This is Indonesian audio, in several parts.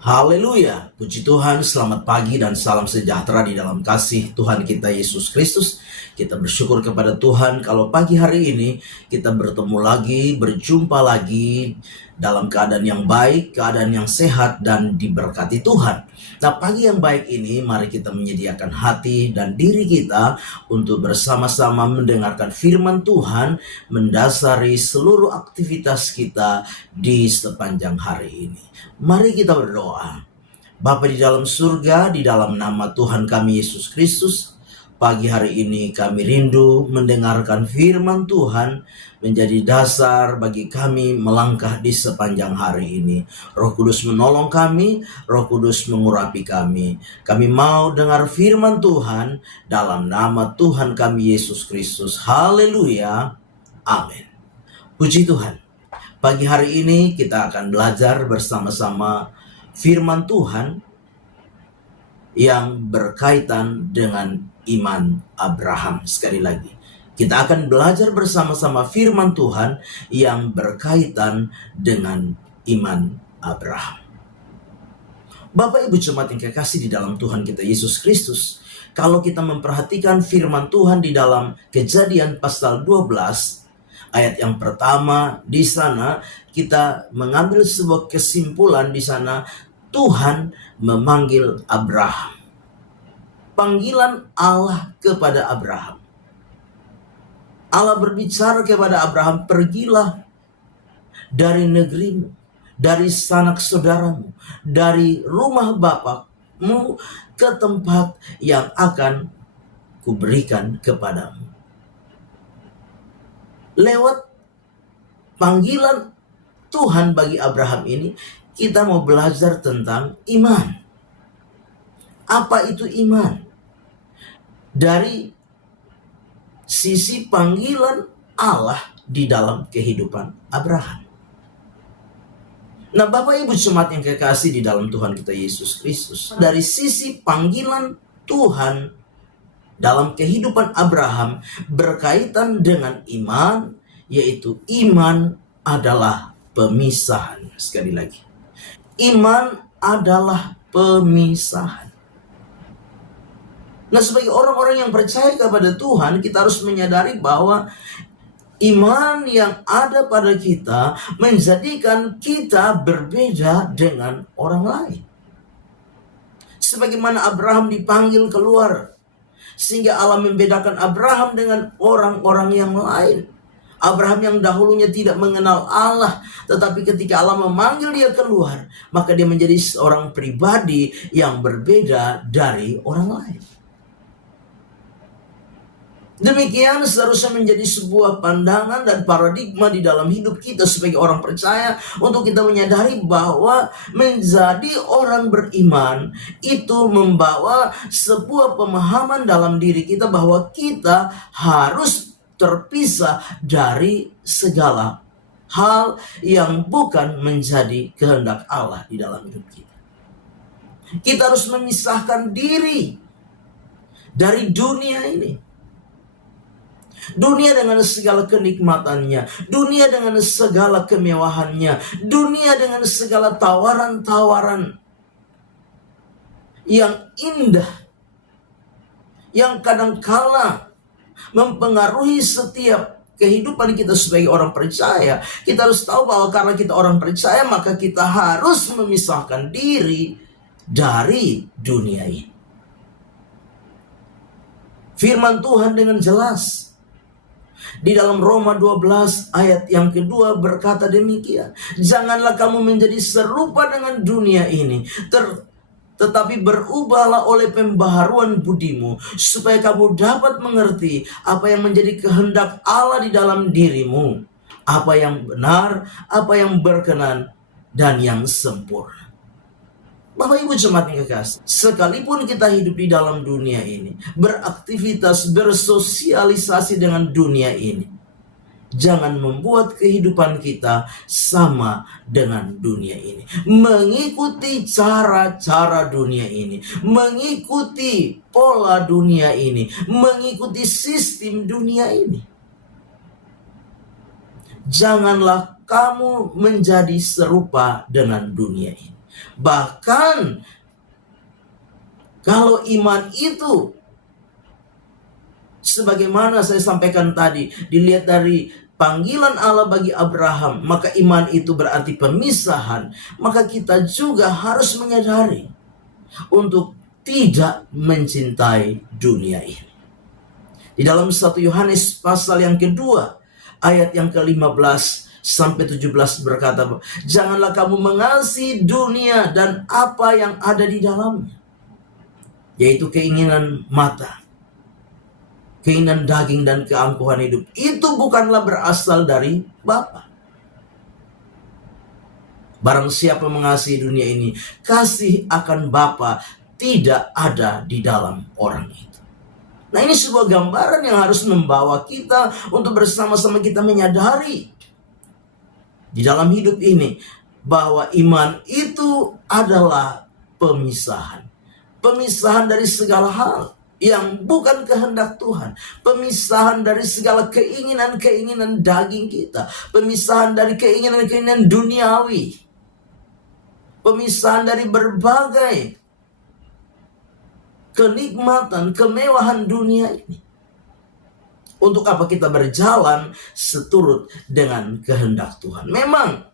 Haleluya, puji Tuhan, selamat pagi dan salam sejahtera di dalam kasih Tuhan kita Yesus Kristus. Kita bersyukur kepada Tuhan kalau pagi hari ini kita bertemu lagi, berjumpa lagi dalam keadaan yang baik, keadaan yang sehat dan diberkati Tuhan. Nah, pagi yang baik ini mari kita menyediakan hati dan diri kita untuk bersama-sama mendengarkan firman Tuhan, mendasari seluruh aktivitas kita di sepanjang hari ini. Mari kita berdoa. Bapa di dalam surga, di dalam nama Tuhan kami Yesus Kristus, pagi hari ini kami rindu mendengarkan firman Tuhan menjadi dasar bagi kami melangkah di sepanjang hari ini. Roh Kudus menolong kami, Roh Kudus mengurapi kami. Kami mau dengar firman Tuhan dalam nama Tuhan kami Yesus Kristus. Haleluya. Amin. Puji Tuhan. Pagi hari ini kita akan belajar bersama-sama firman Tuhan yang berkaitan dengan iman Abraham. Sekali lagi, kita akan belajar bersama-sama firman Tuhan yang berkaitan dengan iman Abraham. Bapak Ibu jemaat yang kekasih di dalam Tuhan kita Yesus Kristus, kalau kita memperhatikan firman Tuhan di dalam Kejadian pasal 12, ayat yang pertama, di sana kita mengambil sebuah kesimpulan. Di sana Tuhan memanggil Abraham. Panggilan Allah kepada Abraham. Allah berbicara kepada Abraham, pergilah dari negerimu, dari sanak saudaramu, dari rumah bapakmu ke tempat yang akan kuberikan kepadamu. Lewat panggilan Tuhan bagi Abraham ini, kita mau belajar tentang iman. Apa itu iman? Dari sisi panggilan Allah di dalam kehidupan Abraham. Nah, Bapak Ibu jemaat yang kekasih di dalam Tuhan kita Yesus Kristus, dari sisi panggilan Tuhan dalam kehidupan Abraham berkaitan dengan iman, yaitu iman adalah pemisahan. Sekali lagi, iman adalah pemisahan. Nah, sebagai orang-orang yang percaya kepada Tuhan, kita harus menyadari bahwa iman yang ada pada kita menjadikan kita berbeda dengan orang lain. Sebagaimana Abraham dipanggil keluar, sehingga Allah membedakan Abraham dengan orang-orang yang lain. Abraham yang dahulunya tidak mengenal Allah, tetapi ketika Allah memanggil dia keluar, maka dia menjadi seorang pribadi yang berbeda dari orang lain. Demikian seharusnya menjadi sebuah pandangan dan paradigma di dalam hidup kita sebagai orang percaya, untuk kita menyadari bahwa menjadi orang beriman itu membawa sebuah pemahaman dalam diri kita bahwa kita harus terpisah dari segala hal yang bukan menjadi kehendak Allah di dalam hidup kita. Kita harus memisahkan diri dari dunia ini. Dunia dengan segala kenikmatannya, dunia dengan segala kemewahannya, dunia dengan segala tawaran-tawaran yang indah, yang kadangkala mempengaruhi setiap kehidupan kita sebagai orang percaya. Kita harus tahu bahwa karena kita orang percaya, maka kita harus memisahkan diri dari dunia ini. Firman Tuhan dengan jelas di dalam Roma 12 ayat yang kedua berkata demikian. Janganlah kamu menjadi serupa dengan dunia ini, tetapi berubahlah oleh pembaharuan budimu, supaya kamu dapat mengerti apa yang menjadi kehendak Allah di dalam dirimu, apa yang benar, apa yang berkenan, dan yang sempurna. Bapak Ibu jemaat yang kekasih, sekalipun kita hidup di dalam dunia ini, beraktivitas, bersosialisasi dengan dunia ini, jangan membuat kehidupan kita sama dengan dunia ini. Mengikuti cara-cara dunia ini, mengikuti pola dunia ini, mengikuti sistem dunia ini. Janganlah kamu menjadi serupa dengan dunia ini. Bahkan kalau iman itu, sebagaimana saya sampaikan tadi, dilihat dari panggilan Allah bagi Abraham, maka iman itu berarti pemisahan. Maka kita juga harus menyadari untuk tidak mencintai dunia ini. Di dalam 1 Yohanes pasal yang kedua, ayat yang ke-15 sampai 17 berkata, janganlah kamu mengasihi dunia dan apa yang ada di dalamnya, yaitu keinginan mata, keinginan daging, dan keangkuhan hidup. Itu bukanlah berasal dari Bapa. Barang siapa mengasihi dunia ini, kasih akan Bapa tidak ada di dalam orang itu. Nah, ini sebuah gambaran yang harus membawa kita untuk bersama-sama kita menyadari di dalam hidup ini bahwa iman itu adalah pemisahan. Pemisahan dari segala hal yang bukan kehendak Tuhan. Pemisahan dari segala keinginan-keinginan daging kita. Pemisahan dari keinginan-keinginan duniawi. Pemisahan dari berbagai kenikmatan, kemewahan dunia ini. Untuk apa kita berjalan seturut dengan kehendak Tuhan. Memang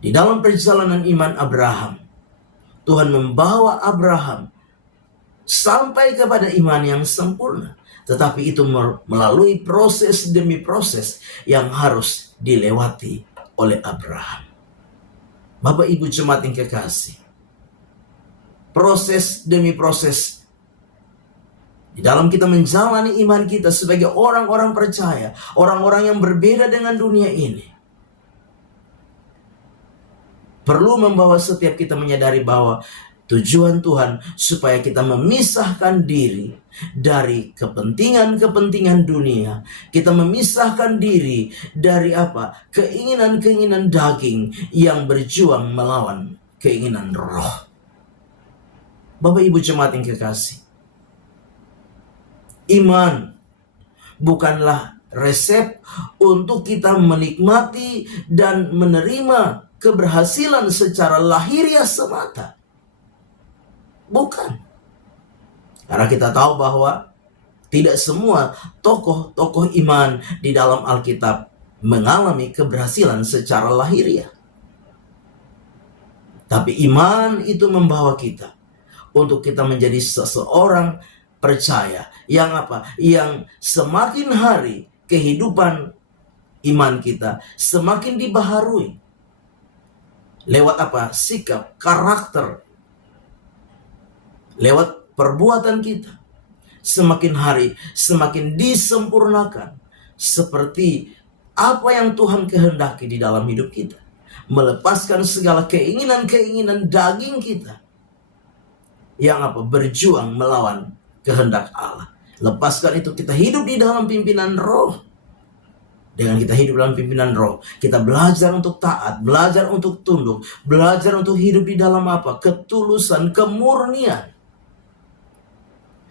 di dalam perjalanan iman Abraham, Tuhan membawa Abraham sampai kepada iman yang sempurna. Tetapi itu melalui proses demi proses yang harus dilewati oleh Abraham. Bapak Ibu jemaat yang kekasih, proses demi proses di dalam kita menjalani iman kita sebagai orang-orang percaya, orang-orang yang berbeda dengan dunia ini, perlu membawa setiap kita menyadari bahwa tujuan Tuhan supaya kita memisahkan diri dari kepentingan-kepentingan dunia. Kita memisahkan diri dari apa? Keinginan-keinginan daging yang berjuang melawan keinginan roh. Bapak Ibu jemaat yang kekasih, iman bukanlah resep untuk kita menikmati dan menerima keberhasilan secara lahiriah semata. Bukan. Karena kita tahu bahwa tidak semua tokoh-tokoh iman di dalam Alkitab mengalami keberhasilan secara lahiriah. Tapi iman itu membawa kita untuk kita menjadi seseorang percaya yang apa? Yang semakin hari kehidupan iman kita semakin dibaharui. Lewat apa? Sikap, karakter. Lewat perbuatan kita. Semakin hari semakin disempurnakan. Seperti apa yang Tuhan kehendaki di dalam hidup kita. Melepaskan segala keinginan-keinginan daging kita. Yang apa? Berjuang melawan kehendak Allah. Lepaskan itu, kita hidup di dalam pimpinan roh. Dengan kita hidup dalam pimpinan roh, kita belajar untuk taat, belajar untuk tunduk, belajar untuk hidup di dalam apa? Ketulusan, kemurnian.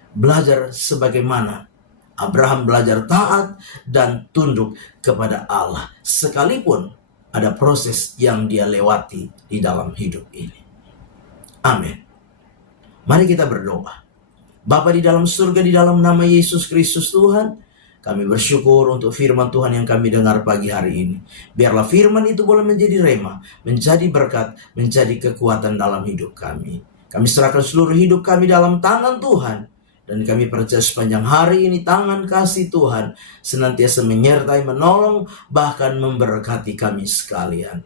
Belajar sebagaimana Abraham belajar taat dan tunduk kepada Allah. Sekalipun ada proses yang dia lewati di dalam hidup ini. Amin. Mari kita berdoa. Bapa di dalam surga, di dalam nama Yesus Kristus Tuhan, kami bersyukur untuk firman Tuhan yang kami dengar pagi hari ini. Biarlah firman itu boleh menjadi rema, menjadi berkat, menjadi kekuatan dalam hidup kami. Kami serahkan seluruh hidup kami dalam tangan Tuhan. Dan kami percaya sepanjang hari ini tangan kasih Tuhan senantiasa menyertai, menolong, bahkan memberkati kami sekalian.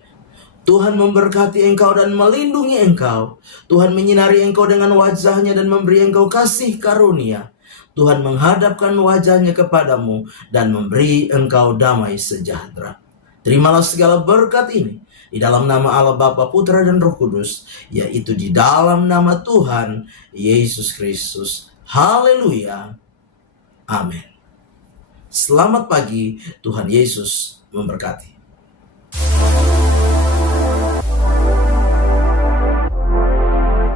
Tuhan memberkati engkau dan melindungi engkau. Tuhan menyinari engkau dengan wajahnya dan memberi engkau kasih karunia. Tuhan menghadapkan wajahnya kepadamu dan memberi engkau damai sejahtera. Terimalah segala berkat ini di dalam nama Allah Bapa, Putra dan Roh Kudus, yaitu di dalam nama Tuhan Yesus Kristus. Haleluya. Amin. Selamat pagi, Tuhan Yesus memberkati.